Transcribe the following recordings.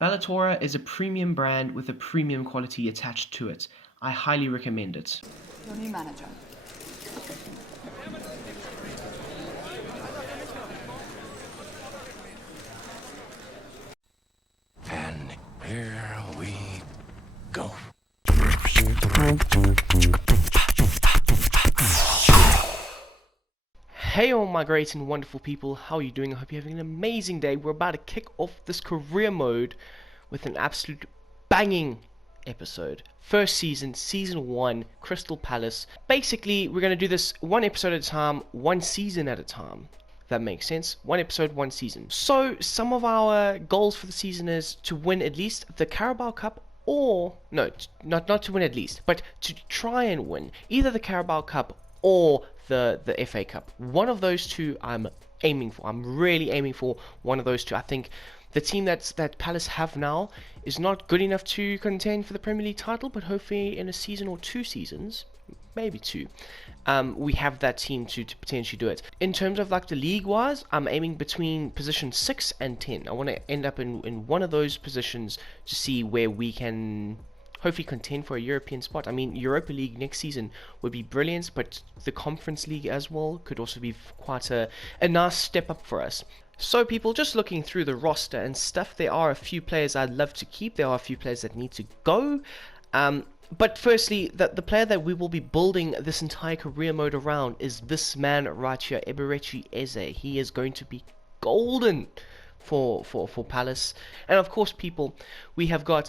Bellatora is a premium brand with a premium quality attached to it. I highly recommend it. Your new manager. And here we go. Hey all my great and wonderful people, how are you doing? I hope you're having an amazing day. We're about to kick off this career mode with an absolute banging episode. First season, season 1, Crystal Palace. Basically, we're going to do this one episode at a time, one season at a time. If that makes sense. One episode, one season. So, some of our goals for the season is to win at least the Carabao Cup, or, no, not to win at least, but to try and win either the Carabao Cup or the FA Cup. One of those two I'm aiming for. I'm really aiming for one of those two. I think the team that Palace have now is not good enough to contend for the Premier League title, but hopefully in a season or 2 seasons, maybe 2, we have that team to potentially do it. In terms of like the league wise, I'm aiming between position 6 and 10. I want to end up in one of those positions to see where we can hopefully contend for a European spot. I mean, Europa League next season would be brilliant, but the Conference League as well could also be quite a nice step up for us. So people, just looking through the roster and stuff, there are a few players I'd love to keep. There are a few players that need to go. But firstly, the player that we will be building this entire career mode around is this man right here, Eberechi Eze. He is going to be golden for Palace. And of course, people, we have got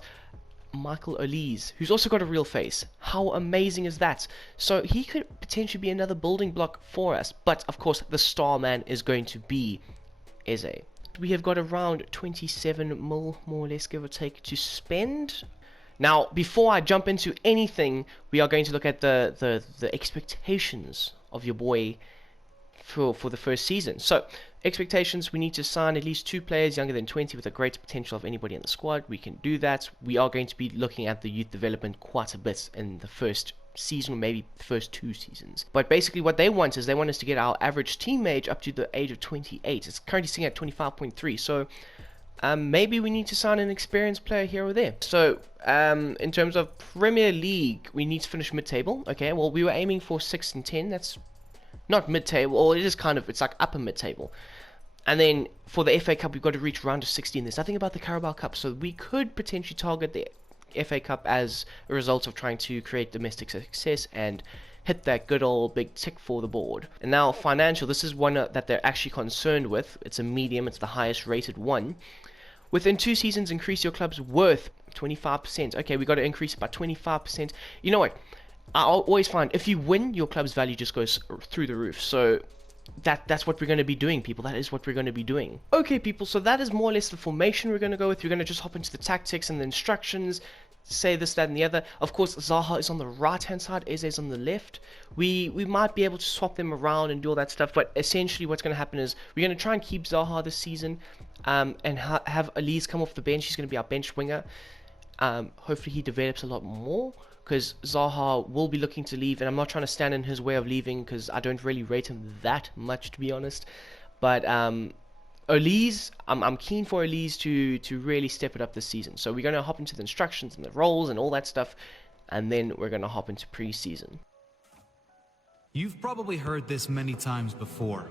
Michael Olise, who's also got a real face. How amazing is that? So he could potentially be another building block for us, but of course the star man is going to be Eze. We have got around 27 mil, more or less, give or take, to spend. Now, before I jump into anything, we are going to look at the expectations of your boy for the first season. So, expectations, we need to sign at least 2 players younger than 20 with a greater potential of anybody in the squad. We can do that. We are going to be looking at the youth development quite a bit in the first season, or maybe the first 2 seasons. But basically what they want is they want us to get our average team age up to the age of 28. It's currently sitting at 25.3. So maybe we need to sign an experienced player here or there. So in terms of Premier League, we need to finish mid-table. Okay, well, we were aiming for 6 and 10. That's not mid-table, or it is kind of, it's like upper mid-table. And then for the FA Cup, we've got to reach round of 16. There's nothing about the Carabao Cup, so we could potentially target the FA Cup as a result of trying to create domestic success and hit that good old big tick for the board. And now financial, this is one that they're actually concerned with. It's a medium, it's the highest rated one. Within 2 seasons, increase your club's worth 25%. Okay, we got to increase it by 25%. You know what? I always find if you win, your club's value just goes through the roof. So that's what we're going to be doing, people. That is what we're going to be doing. Okay, people, so that is more or less the formation we're going to go with. We're going to just hop into the tactics and the instructions, say this, that, and the other. Of course, Zaha is on the right-hand side, Eze is on the left. We might be able to swap them around and do all that stuff, but essentially what's going to happen is we're going to try and keep Zaha this season and have Olise come off the bench. He's going to be our bench winger. Hopefully he develops a lot more, because Zaha will be looking to leave, and I'm not trying to stand in his way of leaving because I don't really rate him that much, to be honest. But Olise, I'm keen for Olise to really step it up this season. So we're going to hop into the instructions and the roles and all that stuff, and then we're going to hop into pre-season. You've probably heard this many times before.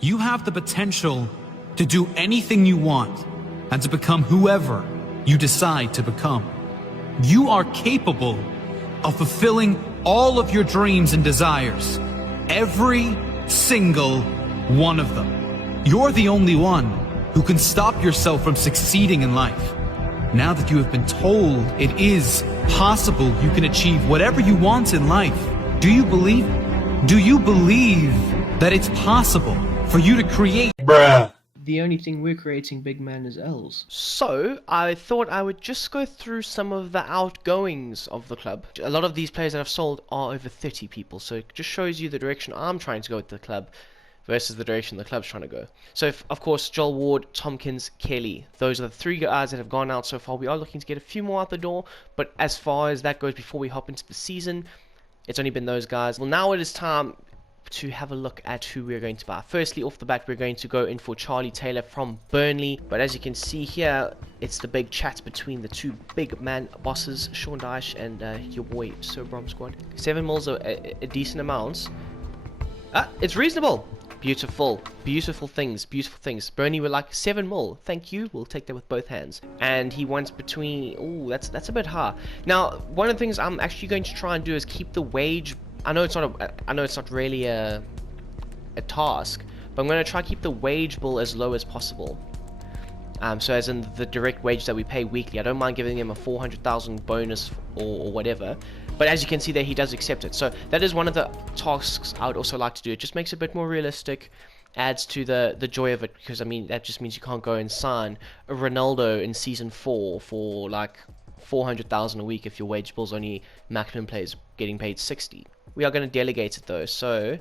You have the potential to do anything you want and to become whoever you decide to become. You are capable of fulfilling all of your dreams and desires. Every single one of them. You're the only one who can stop yourself from succeeding in life. Now that you have been told it is possible you can achieve whatever you want in life, do you believe it? Do you believe that it's possible for you to create? Bruh. The only thing we're creating, big man, is L's. So, I thought I would just go through some of the outgoings of the club. A lot of these players that I've sold are over 30 people, so it just shows you the direction I'm trying to go with the club versus the direction the club's trying to go. So, of course, Joel Ward, Tompkins, Kelly. Those are the 3 guys that have gone out so far. We are looking to get a few more out the door, but as far as that goes before we hop into the season, it's only been those guys. Well, now it is time to have a look at who we're going to buy. Firstly, off the bat, we're going to go in for Charlie Taylor from Burnley. But as you can see here, it's the big chat between the two big man bosses, Sean Dyche and your boy Sir Brom Squad. 7 mils a decent amount. It's reasonable. Beautiful, beautiful things, beautiful things. Burnley were like 7 mil. Thank you. We'll take that with both hands. And he wants between. Oh, that's a bit high. Now, one of the things I'm actually going to try and do is keep the wage. I know it's not really a task, but I'm going to try to keep the wage bill as low as possible. So as in the direct wage that we pay weekly. I don't mind giving him a 400,000 bonus or whatever. But as you can see there, he does accept it. So that is one of the tasks I would also like to do. It just makes it a bit more realistic, adds to the joy of it, because I mean that just means you can't go and sign a Ronaldo in season 4 for like 400,000 a week if your wage bill's only maximum players getting paid 60. We are going to delegate it though, so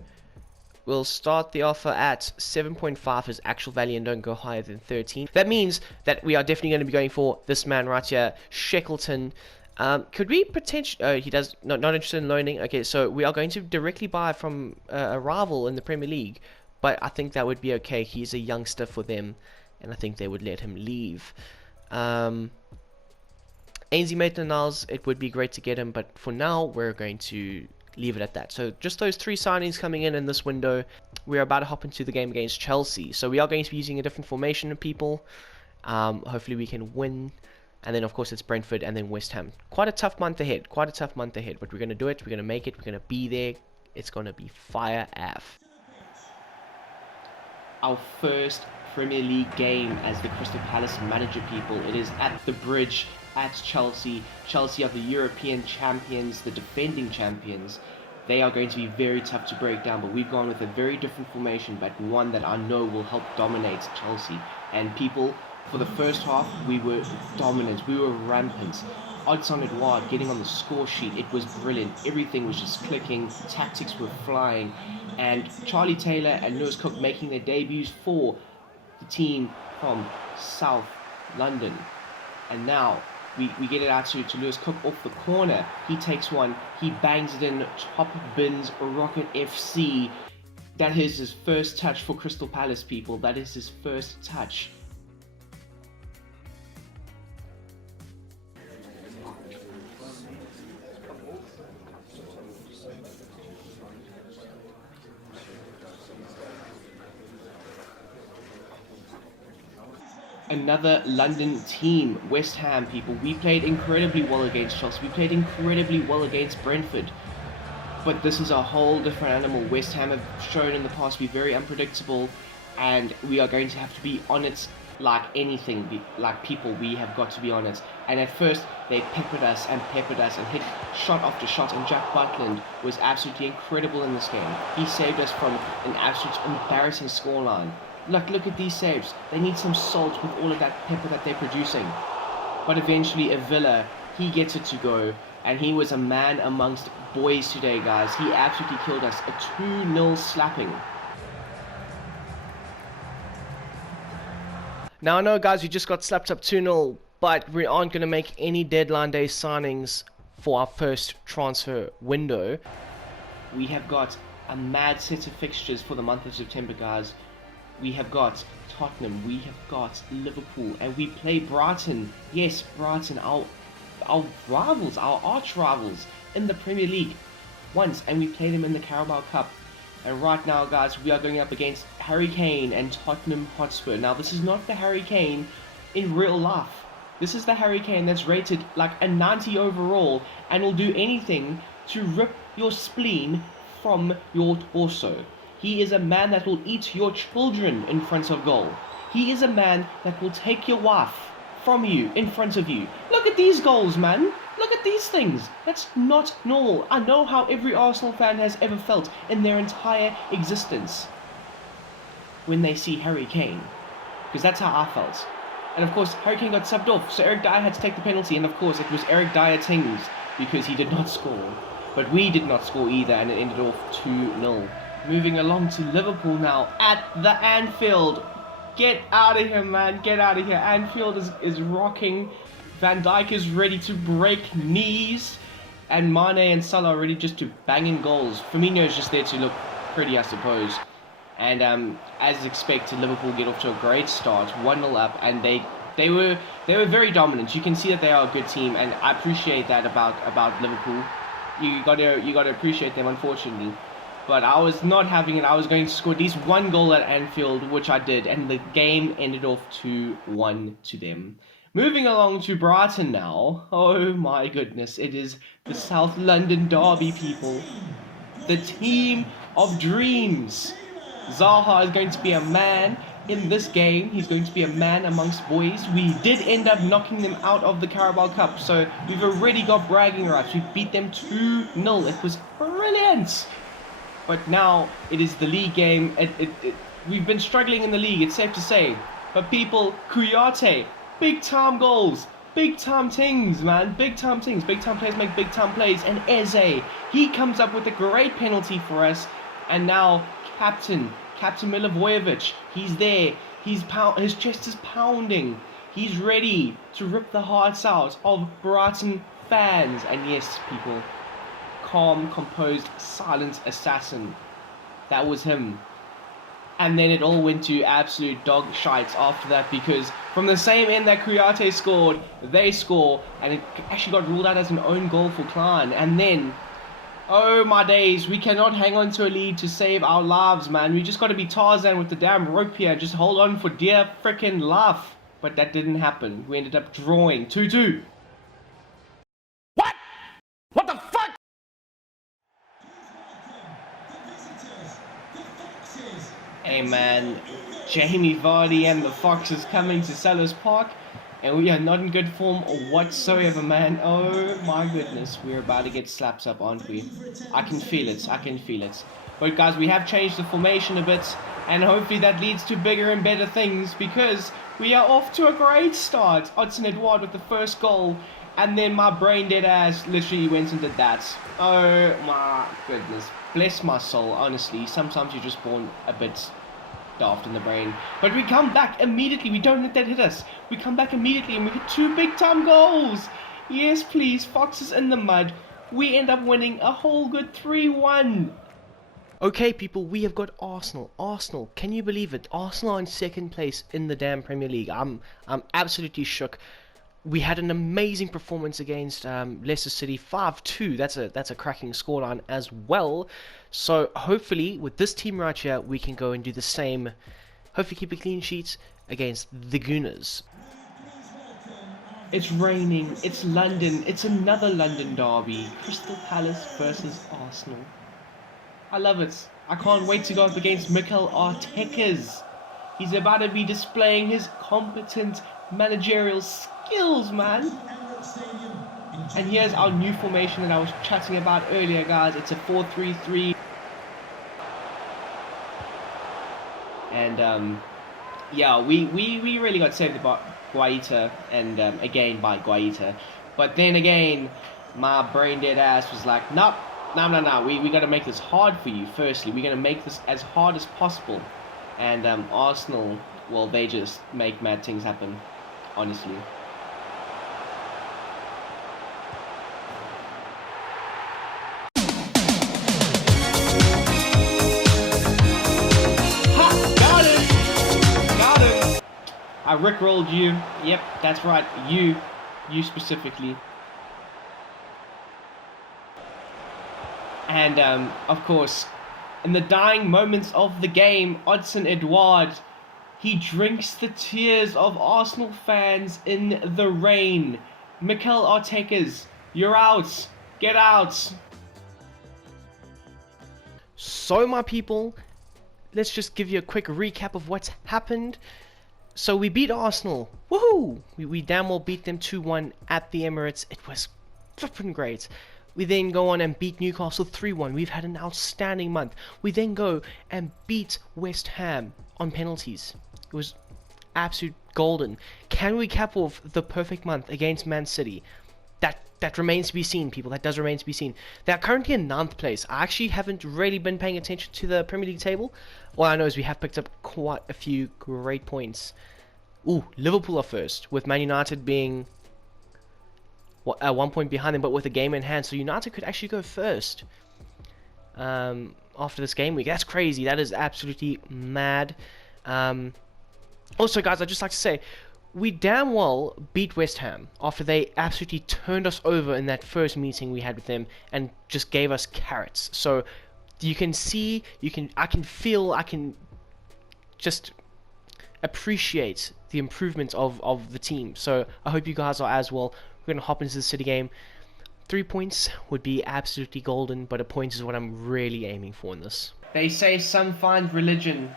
we'll start the offer at 7.5 as actual value and don't go higher than 13. That means that we are definitely going to be going for this man right here, Shackleton. Could we potentially... he does... not interested in loaning. Okay, so we are going to directly buy from a rival in the Premier League. But I think that would be okay. He's a youngster for them. And I think they would let him leave. Ainsley Maitland-Niles, it would be great to get him. But for now, we're going to leave it at that. So just those 3 signings coming in this window. We're about to hop into the game against Chelsea. So we are going to be using a different formation of people. Hopefully we can win. And then, of course, it's Brentford and then West Ham. Quite a tough month ahead. Quite a tough month ahead. But we're going to do it. We're going to make it. We're going to be there. It's going to be fire AF. Our first Premier League game as the Crystal Palace manager, people. It is at the Bridge at Chelsea. Chelsea are the European champions, the defending champions. They are going to be very tough to break down. But we've gone with a very different formation, but one that I know will help dominate Chelsea. And people... for the first half, we were dominant. We were rampant. Odds on it were getting on the score sheet. It was brilliant. Everything was just clicking. Tactics were flying. And Charlie Taylor and Lewis Cook making their debuts for the team from South London. And now we get it out to Lewis Cook off the corner. He takes one. He bangs it in. Top bins Rocket FC. That is his first touch for Crystal Palace, people. That is his first touch. Another London team, West Ham, people. We played incredibly well against Chelsea. We played incredibly well against Brentford. But this is a whole different animal. West Ham have shown in the past to be very unpredictable. And we are going to have to be on it like anything. Like people, we have got to be on it. And at first, they peppered us and hit shot after shot. And Jack Butland was absolutely incredible in this game. He saved us from an absolute embarrassing scoreline. Look at these saves. They need some salt with all of that pepper that they're producing. But eventually, Avila, he gets it to go. And he was a man amongst boys today, guys. He absolutely killed us. A 2-0 slapping. Now, I know, guys, we just got slapped up 2-0. But we aren't going to make any deadline day signings for our first transfer window. We have got a mad set of fixtures for the month of September, guys. We have got Tottenham, we have got Liverpool, and we play Brighton. Yes, Brighton, our rivals, our arch rivals in the Premier League once, and we play them in the Carabao Cup. And right now, guys, we are going up against Harry Kane and Tottenham Hotspur. Now, this is not the Harry Kane in real life. This is the Harry Kane that's rated like a 90 overall and will do anything to rip your spleen from your torso. He is a man that will eat your children in front of goal. He is a man that will take your wife from you in front of you. Look at these goals, man. Look at these things. That's not normal. I know how every Arsenal fan has ever felt in their entire existence when they see Harry Kane. Because that's how I felt. And of course, Harry Kane got subbed off, so Eric Dyer had to take the penalty. And of course, it was Eric Dyer Tings because he did not score. But we did not score either, and it ended off 2-0. Moving along to Liverpool now at the Anfield. Get out of here, man. Get out of here. Anfield is rocking. Van Dijk is ready to break knees. And Mane and Salah are ready just to bang in goals. Firmino is just there to look pretty, I suppose. And as expected, Liverpool get off to a great start, 1-0 up, and they were very dominant. You can see that they are a good team, and I appreciate that about Liverpool. You gotta appreciate them, unfortunately. But I was not having it. I was going to score at least one goal at Anfield, which I did, and the game ended off 2-1 to them. Moving along to Brighton now. Oh my goodness, it is the South London derby, people. The team of dreams. Zaha is going to be a man in this game. He's going to be a man amongst boys. We did end up knocking them out of the Carabao Cup, so we've already got bragging rights. We beat them 2-0. It was brilliant. But now it is the league game. We've been struggling in the league, it's safe to say. But people, Kouyaté, big time goals, big time things, man, big time things. Big time players make big time plays. And Eze, he comes up with a great penalty for us. And now Captain Milivojevic, he's there. His chest is pounding. He's ready to rip the hearts out of Brighton fans. And yes, people, calm, composed, silent assassin. That was him. And then it all went to absolute dog shites after that, because from the same end that Kouyaté scored, they score, and it actually got ruled out as an own goal for Klein. And then, oh my days, we cannot hang on to a lead to save our lives, man. We just got to be Tarzan with the damn rope here, just hold on for dear frickin' life. But that didn't happen. We ended up drawing 2-2. What the fuck? Hey man, Jamie Vardy and the Foxes coming to Sellers Park, and we are not in good form whatsoever, man. Oh my goodness, we're about to get slaps up, aren't we? I can feel it. But guys, we have changed the formation a bit, and hopefully that leads to bigger and better things, because we are off to a great start. Hudson Edouard with the first goal, and then my brain dead ass literally went and did that. Oh my goodness. Bless my soul, honestly. Sometimes you're just born a bit daft in the brain. But we come back immediately. We don't let that hit us. We come back immediately and we hit 2 big time goals. Yes, please. Foxes in the mud. We end up winning a whole good 3-1. Okay, people, we have got Arsenal. Arsenal, can you believe it? Arsenal are in second place in the damn Premier League. I'm absolutely shook. We had an amazing performance against Leicester City, 5-2. That's a cracking scoreline as well. So hopefully with this team right here, we can go and do the same. Hopefully keep a clean sheet against the Gooners. It's raining. It's London. It's another London derby. Crystal Palace versus Arsenal. I love it. I can't wait to go up against Mikel Arteta's. He's about to be displaying his competent managerial skills, man. And here's our new formation that I was chatting about earlier, guys. It's a 4-3-3. And yeah, we really got saved by Guaita, and again by Guaita. But then again, my brain dead ass was like, no. We got to make this hard for you. Firstly, we're going to make this as hard as possible. And Arsenal, well, they just make mad things happen, honestly. I rickrolled you. Yep, that's right. You specifically. And of course, in the dying moments of the game, Hotspur Edouard, he drinks the tears of Arsenal fans in the rain. Mikel Arteta's, you're out. Get out. So my people, let's just give you a quick recap of what's happened. So we beat Arsenal. Woohoo! We damn well beat them 2-1 at the Emirates. It was flippin' great. We then go on and beat Newcastle 3-1. We've had an outstanding month. We then go and beat West Ham on penalties. It was absolute golden. Can we cap off the perfect month against Man City? That remains to be seen, people. That does remain to be seen. They're currently in 9th place. I actually haven't really been paying attention to the Premier League table. All I know is we have picked up quite a few great points. Ooh, Liverpool are first, with Man United being 1 point behind them, but with a game in hand. So United could actually go first. after this game week. That's crazy. That is absolutely mad. Also, guys, I'd just like to say, we damn well beat West Ham after they absolutely turned us over in that first meeting we had with them and just gave us carrots. So you can see, I can feel, I can just appreciate the improvements of the team. So I hope you guys are as well. We're going to hop into the City game. 3 points would be absolutely golden, but a point is what I'm really aiming for in this. They say some find religion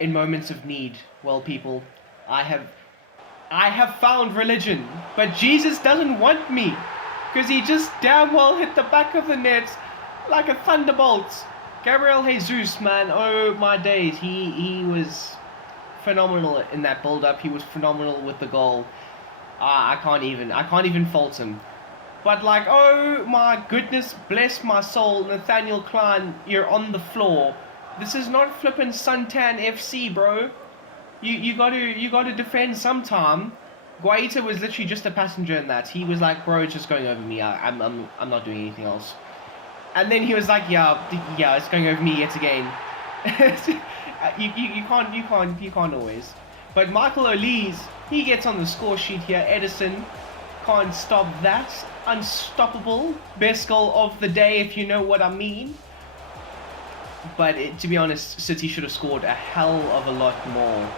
in moments of need. Well, people, I have found religion, but Jesus doesn't want me, because he just damn well hit the back of the net like a thunderbolt. Gabriel Jesus, man, oh my days, he was phenomenal in that build-up. He was phenomenal with the goal. I can't even fault him. But like, oh my goodness, bless my soul, Nathaniel Klein, you're on the floor. This is not flippin' Suntan FC, bro. You gotta defend sometime. Guaita was literally just a passenger in that. He was like, bro, it's just going over me. I'm not doing anything else. And then he was like, yeah, it's going over me yet again. you can't always. But Michael Olise, he gets on the score sheet here. Edison can't stop that. Unstoppable. Best goal of the day, if you know what I mean. But to be honest, City should have scored a hell of a lot more.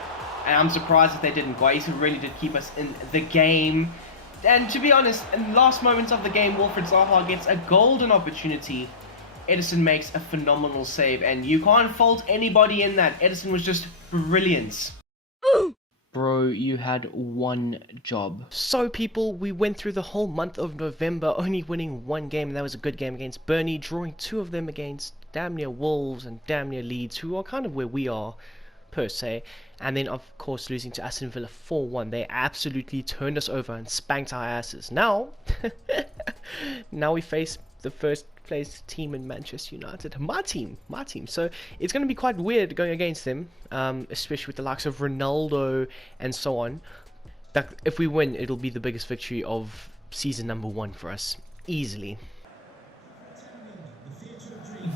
And I'm surprised that they didn't. Guaita really did keep us in the game. And to be honest, in the last moments of the game, Wilfried Zaha gets a golden opportunity. Edison makes a phenomenal save, and you can't fault anybody in that. Edison was just brilliant. Bro, you had one job. So people, we went through the whole month of November only winning one game, and that was a good game against Burnley, drawing 2 of them against damn near Wolves and damn near Leeds, who are kind of where we are, per se. And then, of course, losing to Aston Villa 4-1. They absolutely turned us over and spanked our asses. Now, now we face the first place team in Manchester United. My team. So it's going to be quite weird going against them, especially with the likes of Ronaldo and so on. But if we win, it'll be the biggest victory of season number 1 for us. Easily.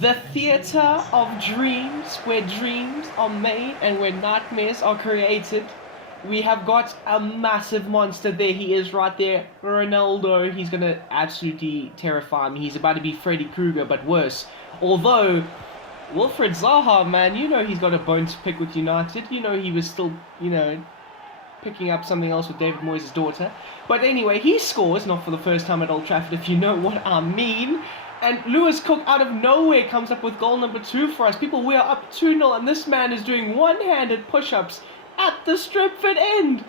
The theatre of dreams, where dreams are made and where nightmares are created. We have got a massive monster there. He is right there. Ronaldo, he's going to absolutely terrify me. He's about to be Freddy Krueger, but worse. Although, Wilfried Zaha, man, you know he's got a bone to pick with United. You know he was still, picking up something else with David Moyes' daughter. But anyway, he scores, not for the first time at Old Trafford, if you know what I mean. And Lewis Cook out of nowhere comes up with goal number 2 for us. People, we are up 2-0, and this man is doing one-handed push-ups at the Stretford end.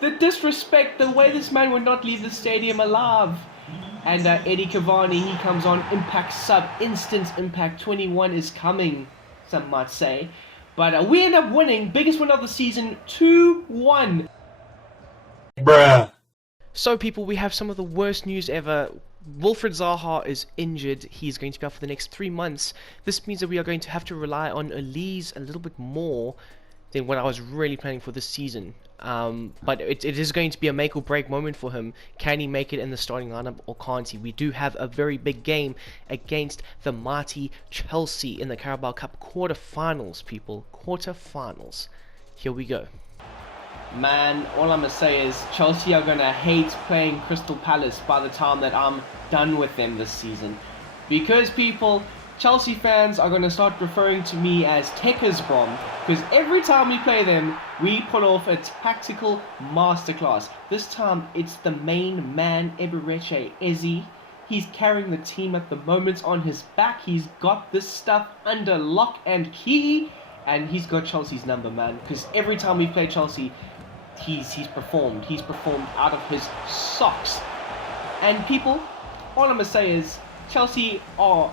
The disrespect, the way this man would not leave the stadium alive. And Eddie Cavani, he comes on, impact sub, instant impact, 21 is coming, some might say. But we end up winning, biggest win of the season, 2-1. Bruh. So people, we have some of the worst news ever. Wilfried Zaha is injured. He's going to be out for the next 3 months. This means that we are going to have to rely on Elise a little bit more than what I was really planning for this season. But it is going to be a make or break moment for him. Can he make it in the starting lineup or can't he? We do have a very big game against the mighty Chelsea in the Carabao Cup quarterfinals, people. Quarterfinals. Here we go. Man, all I'm going to say is Chelsea are going to hate playing Crystal Palace by the time that I'm done with them this season. Because people, Chelsea fans are going to start referring to me as Tekkersbrom. Because every time we play them, we put off a tactical masterclass. This time, it's the main man, Eberechi Eze. He's carrying the team at the moment on his back. He's got this stuff under lock and key. And he's got Chelsea's number, man. Because every time we play Chelsea, he's performed. He's performed out of his socks. And people, all I'm going to say is Chelsea are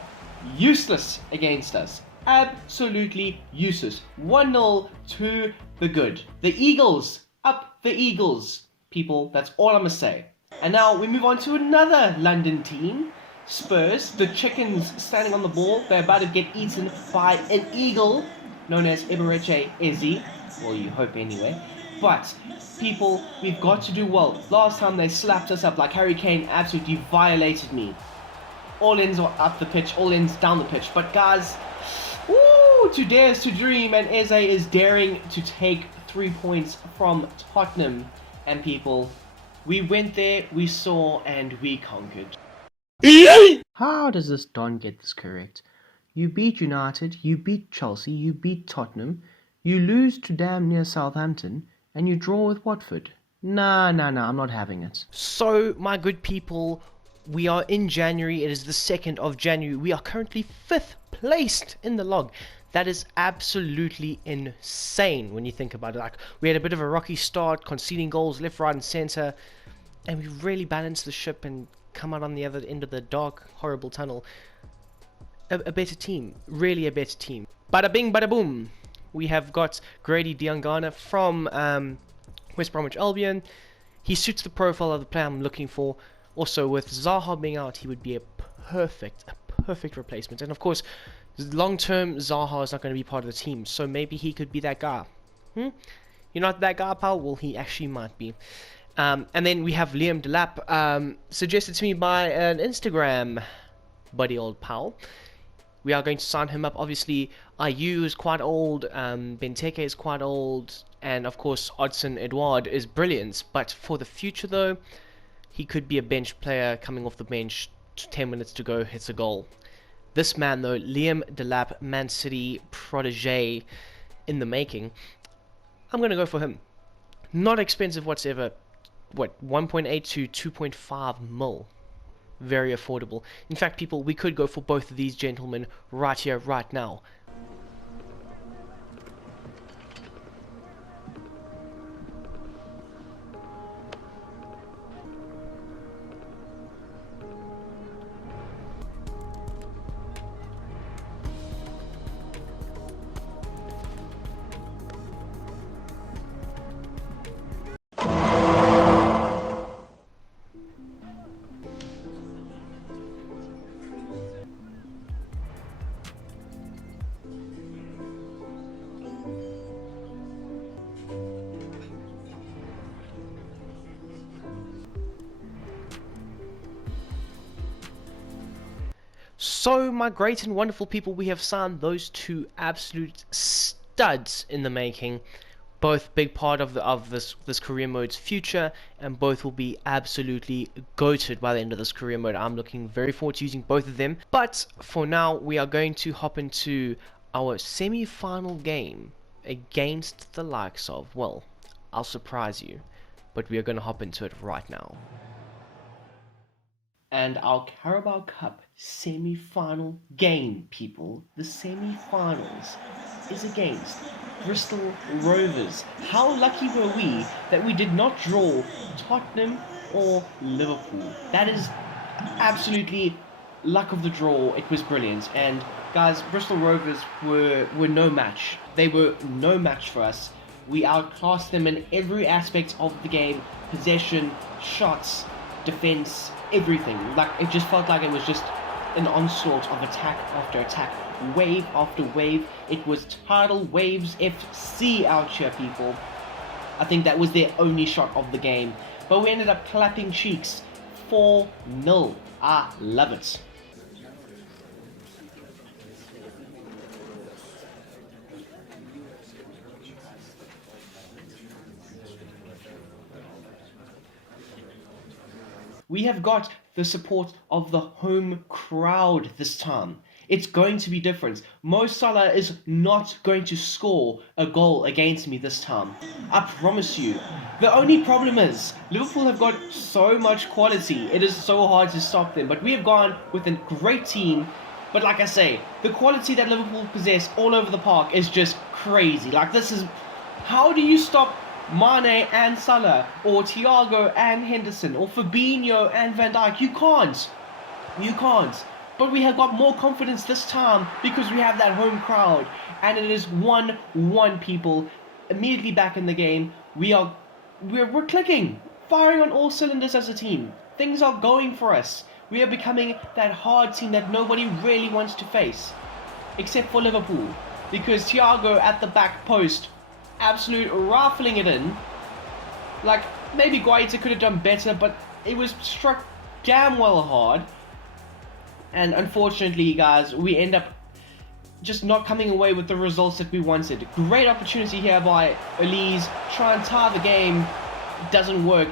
useless against us. Absolutely useless. 1-0 to the good. The Eagles. Up the Eagles. People, that's all I'm going to say. And now we move on to another London team. Spurs. The chickens standing on the ball. They're about to get eaten by an eagle known as Eberechi Eze. Well, you hope anyway. But, people, we've got to do well. Last time they slapped us up like Harry Kane absolutely violated me. all ends are up the pitch, all ends down the pitch. But guys, woo, to dare is to dream, and Eze is daring to take 3 points from Tottenham. And people, we went there, we saw, and we conquered. How does this Don get this correct? You beat United, you beat Chelsea, you beat Tottenham, you lose to damn near Southampton, and you draw with Watford. Nah, I'm not having it. So, my good people, we are in January. It is the 2nd of January. We are currently 5th placed in the log. That is absolutely insane when you think about it. Like, we had a bit of a rocky start, conceding goals left, right, and center, and we really balanced the ship and come out on the other end of the dark, horrible tunnel. A better team, really a better team. Bada bing, bada boom. We have got Grady Diangana from West Bromwich Albion. He suits the profile of the player I'm looking for. Also, with Zaha being out, he would be a perfect replacement. And of course, long term, Zaha is not going to be part of the team, so maybe he could be that guy. You're not that guy, pal? Well, he actually might be. And then we have Liam Delap, suggested to me by an Instagram buddy, old pal. We are going to sign him up. Obviously, Ayew is quite old, Benteke is quite old, and of course, Odsonne Edouard is brilliant. But for the future, though, he could be a bench player coming off the bench, 10 minutes to go, hits a goal. This man, though, Liam Delap, Man City protege in the making, I'm going to go for him. Not expensive whatsoever. What, 1.8 to 2.5 mil. Very affordable. In fact, people, we could go for both of these gentlemen right here, right now. So, my great and wonderful people, we have signed those two absolute studs in the making. Both big part of this career mode's future, and both will be absolutely goated by the end of this career mode. I'm looking very forward to using both of them. But for now, we are going to hop into our semi-final game against the likes of, well, I'll surprise you, but we are going to hop into it right now. And our Carabao Cup semi-final game, people, the semi-finals, is against Bristol Rovers. How lucky were we that we did not draw Tottenham or Liverpool? That is absolutely luck of the draw. It was brilliant. And guys, Bristol Rovers were no match. They were no match for us. We outclassed them in every aspect of the game. Possession, shots, defense, everything. Like, it just felt like it was just an onslaught of attack after attack, wave after wave. It was tidal waves FC out here, people. I think that was their only shot of the game, but we ended up clapping cheeks 4-0. I love it. We have got the support of the home crowd this time. It's going to be different. Mo Salah is not going to score a goal against me this time. I promise you. The only problem is, Liverpool have got so much quality. It is so hard to stop them. But we have gone with a great team. But like I say, the quality that Liverpool possess all over the park is just crazy. Like, this is... How do you stop Mane and Salah, or Thiago and Henderson, or Fabinho and Van Dijk? You can't. You can't. But we have got more confidence this time because we have that home crowd. And it is 1-1, people. Immediately back in the game. We're clicking. Firing on all cylinders as a team. Things are going for us. We are becoming that hard team that nobody really wants to face. Except for Liverpool. Because Thiago at the back post, absolute rifling it in. Like, maybe Guaita could have done better, but it was struck damn well hard. And unfortunately, guys, we end up just not coming away with the results that we wanted. Great opportunity here by Elise. Try and tie the game. Doesn't work.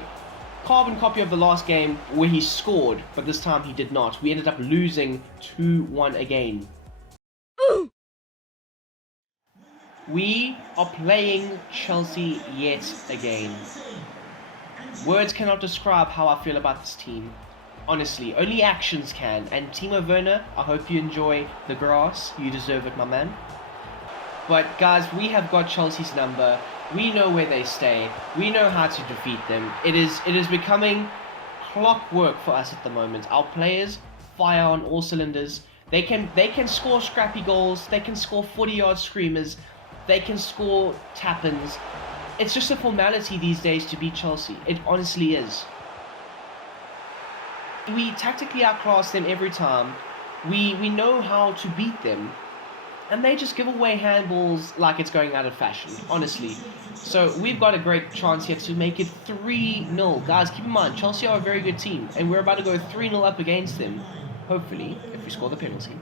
Carbon copy of the last game where he scored, but this time he did not. We ended up losing 2-1 again. We are playing Chelsea yet again. Words cannot describe how I feel about this team. Honestly, only actions can. And Timo Werner, I hope you enjoy the grass. You deserve it, my man. But guys, we have got Chelsea's number. We know where they stay. We know how to defeat them. It is becoming clockwork for us at the moment. Our players fire on all cylinders. They can score scrappy goals. They can score 40-yard screamers. They can score tap-ins. It's just a formality these days to beat Chelsea. It honestly is. We tactically outclass them every time. We know how to beat them. And they just give away handballs like it's going out of fashion, honestly. So we've got a great chance here to make it 3-0. Guys, keep in mind, Chelsea are a very good team. And we're about to go 3-0 up against them. Hopefully, if we score the penalty.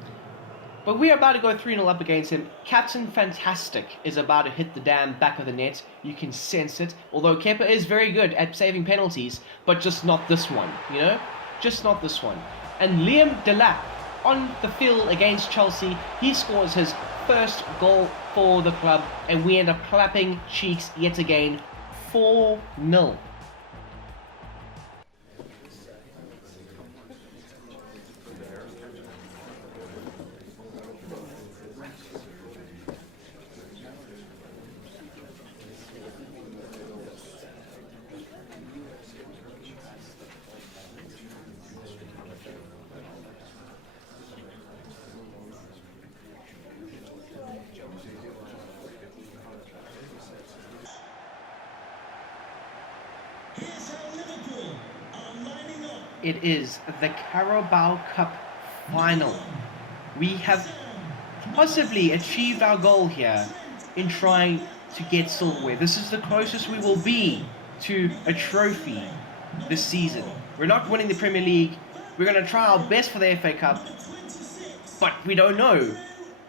But we're about to go 3-0 up against him. Captain Fantastic is about to hit the damn back of the net. You can sense it. Although Kepa is very good at saving penalties. But just not this one, you know? Just not this one. And Liam Delap on the field against Chelsea, he scores his first goal for the club, and we end up clapping cheeks yet again, 4-0. It is the Carabao Cup final. We have possibly achieved our goal here in trying to get silverware. This is the closest we will be to a trophy this season. We're not winning the Premier League. We're going to try our best for the FA Cup, but we don't know.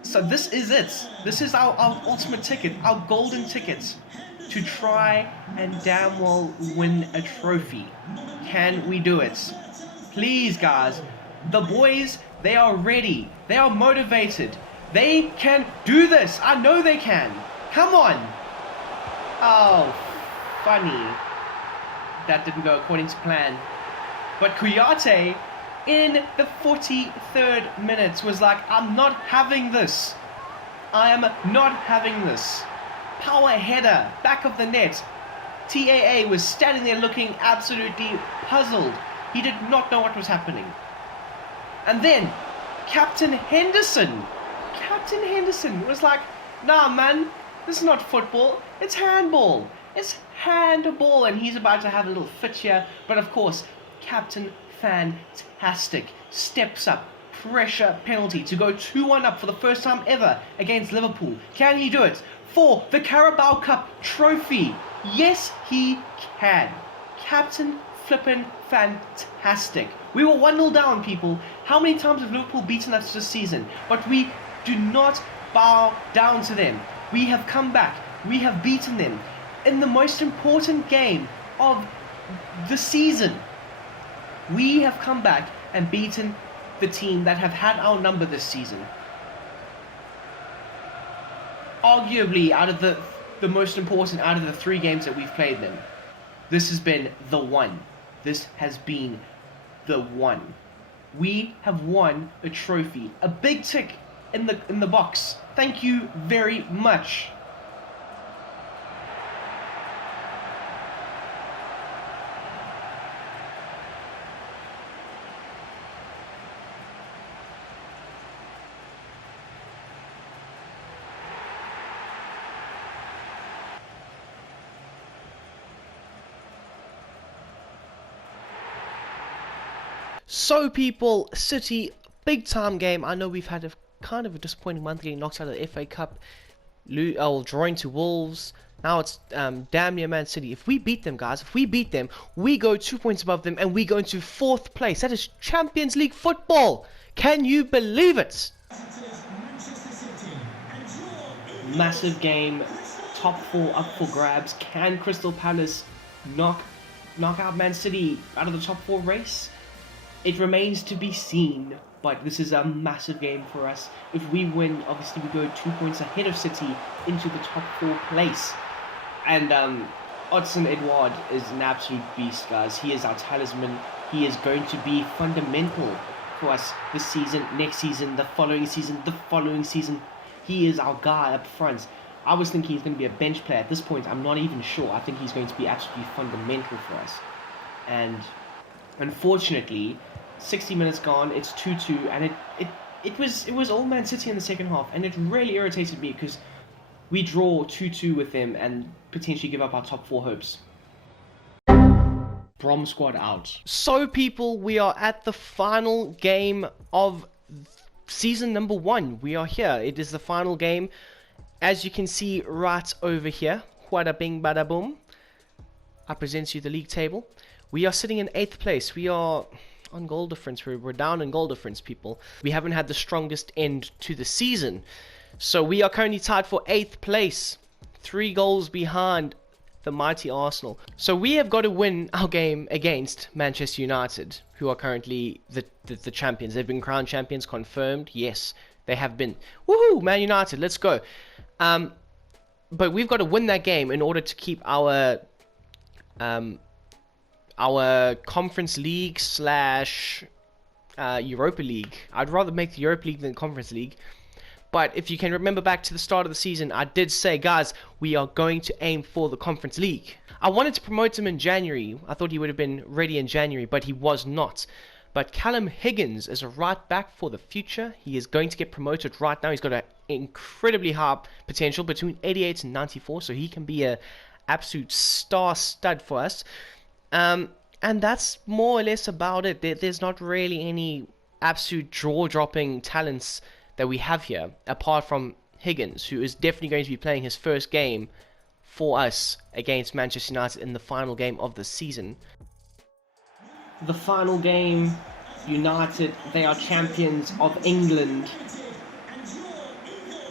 So this is it. This is our ultimate ticket, our golden ticket to try and damn well win a trophy. Can we do it? Please, guys. The boys, they are ready. They are motivated. They can do this. I know they can. Come on. Oh, funny. That didn't go according to plan. But Kouyaté, in the 43rd minute, was like, I'm not having this. I am not having this. Power header, back of the net. TAA was standing there looking absolutely puzzled. He did not know what was happening. And then, Captain Henderson was like, nah man, this is not football, it's handball. It's handball, and he's about to have a little fit here. But of course, Captain Fantastic steps up, pressure penalty to go 2-1 up for the first time ever against Liverpool. Can he do it for the Carabao Cup trophy? Yes, he can. Captain flippin' Fantastic. We were 1-0 down, people. How many times have Liverpool beaten us this season? But we do not bow down to them. We have come back. We have beaten them in the most important game of the season. We have come back and beaten the team that have had our number this season. Arguably, out of the most important out of the 3 games that we've played them, this has been the one. This has been the one. We have won a trophy. A big tick in the box. Thank you very much. So people, City, big time game. I know we've had a kind of a disappointing month getting knocked out of the FA Cup, drawing to Wolves. Now it's damn near Man City. If we beat them, guys, we go 2 points above them and we go into 4th place. That is Champions League football. Can you believe it? Massive game, top 4 up for grabs. Can Crystal Palace knock out Man City out of the top 4 race? It remains to be seen, but this is a massive game for us. If we win, obviously we go 2 points ahead of City into the top 4 place. And Odson Edouard is an absolute beast, guys. He is our talisman. He is going to be fundamental for us this season, next season, the following season, the following season. He is our guy up front. I was thinking he's going to be a bench player. At this point, I'm not even sure. I think he's going to be absolutely fundamental for us. And unfortunately, 60 minutes gone, it's 2-2, and it was all Man City in the second half, and it really irritated me because we draw 2-2 with them and potentially give up our top 4 hopes. Brom squad out. So people, we are at the final game of season number 1. We are here. It is the final game. As you can see right over here, wada bing bada boom, I present you the league table. We are sitting in 8th place. We are on goal difference. We're down in goal difference, people. We haven't had the strongest end to the season. So we are currently tied for 8th place. 3 goals behind the mighty Arsenal. So we have got to win our game against Manchester United, who are currently the champions. They've been crowned champions, confirmed. Yes, they have been. Woohoo, Man United, let's go. But we've got to win that game in order to keep our Conference League / Europa League. I'd rather make the Europa League than Conference League. But if you can remember back to the start of the season, I did say, guys, we are going to aim for the Conference League. I wanted to promote him in January. I thought he would have been ready in January, but he was not. But Callum Higgins is a right back for the future. He is going to get promoted right now. He's got an incredibly high potential, between 88 and 94, so he can be an absolute star stud for us. And that's more or less about it. There's not really any absolute jaw-dropping talents that we have here, apart from Higgins, who is definitely going to be playing his first game for us against Manchester United in the final game of the season. The final game, United, they are champions of England.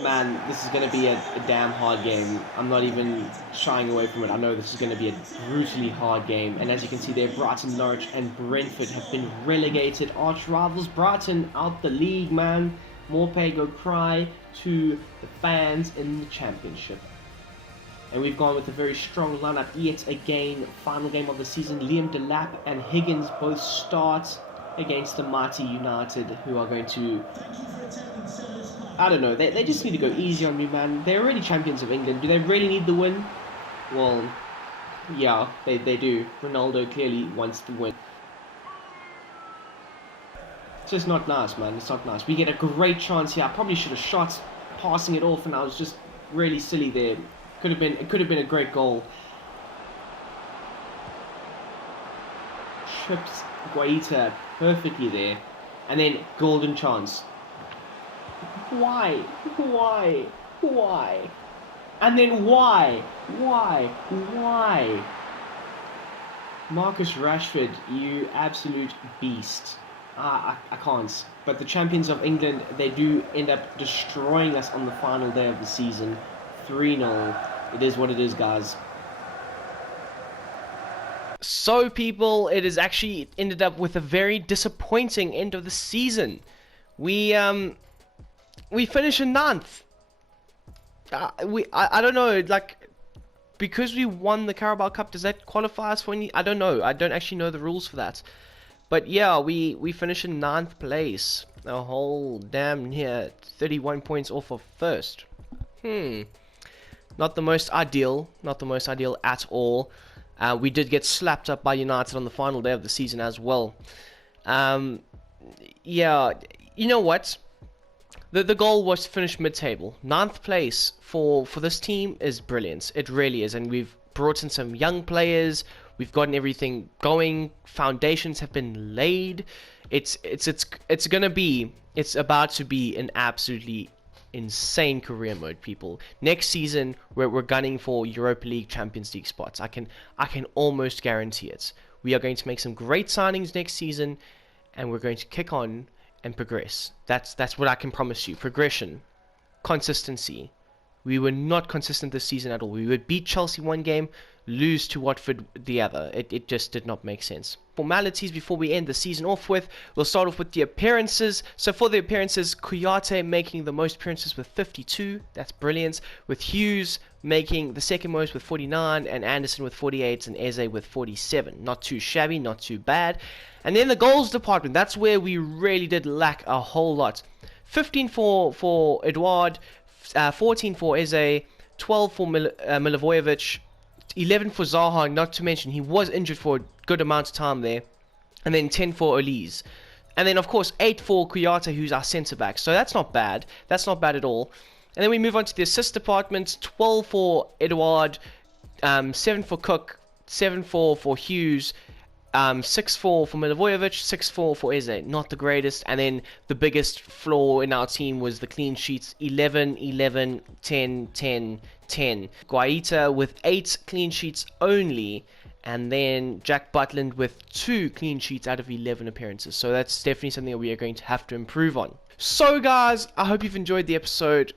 Man, this is going to be a damn hard game. I'm not even shying away from it. I know this is going to be a brutally hard game. And as you can see there, Brighton, Norwich and Brentford have been relegated. Arch rivals Brighton out the league, man. More pay go cry to the fans in the championship. And we've gone with a very strong lineup yet again. Final game of the season. Liam Delap and Higgins both start against the mighty United, who are going to... I don't know, they just need to go easy on me, man. They're already champions of England. Do they really need the win? Well, yeah, they do. Ronaldo clearly wants the win. It's just not nice, man. It's not nice. We get a great chance here. I probably should have shot passing it off, and I was just really silly there. It could have been a great goal. Trips Guaita perfectly there. And then golden chance. Why? Why? Why? And then why? Why? Why? Marcus Rashford, you absolute beast. I can't. But the champions of England, they do end up destroying us on the final day of the season. 3-0. It is what it is, guys. So, people, it has actually ended up with a very disappointing end of the season. We finished in 9th. I don't know, like, because we won the Carabao Cup, does that qualify us for any? I don't know. I don't actually know the rules for that. But yeah, we finished in 9th place. A whole damn near 31 points off of first. Not the most ideal. Not the most ideal at all. We did get slapped up by United on the final day of the season as well. Yeah, you know what? The goal was to finish mid-table. 9th place for this team is brilliant. It really is. And we've brought in some young players. We've gotten everything going. Foundations have been laid. It's about to be an absolutely insane career mode, people. Next season, we're gunning for Europa League, Champions League spots. I can almost guarantee it. We are going to make some great signings next season, and we're going to kick on and progress. That's what I can promise you. Progression, consistency. We were not consistent this season at all. We would beat Chelsea one game, lose to Watford the other. It just did not make sense. Formalities before we end the season off with. We'll start off with the appearances. So for the appearances, Kouyaté making the most appearances with 52. That's brilliant. With Hughes making the second most with 49, and Anderson with 48, and Eze with 47. Not too shabby, not too bad. And then the goals department. That's where we really did lack a whole lot. 15 for Edouard, 14 for Eze, 12 for Milivojevic, 11 for Zaha, not to mention he was injured for a good amount of time there, and then 10 for Elise. And then, of course, 8 for Kouyaté, who's our centre-back. So that's not bad. That's not bad at all. And then we move on to the assist department. 12 for Edouard, 7 for Cook, 7 for Hughes, 6-4 for Milivojevic, 6-4 for Eze. Not the greatest. And then the biggest flaw in our team was the clean sheets. 11, 11, 10, 10, 10. Guaita with 8 clean sheets only. And then Jack Butland with 2 clean sheets out of 11 appearances. So that's definitely something that we are going to have to improve on. So guys, I hope you've enjoyed the episode.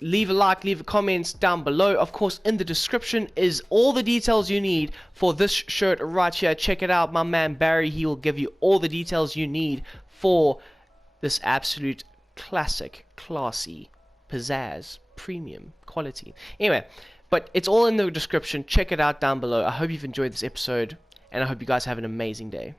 Leave a like, leave a comment down below. Of course, in the description is all the details you need for this shirt right here. Check it out. My man Barry, he will give you all the details you need for this absolute classic, classy, pizzazz, premium quality. Anyway, but it's all in the description. Check it out down below. I hope you've enjoyed this episode, and I hope you guys have an amazing day.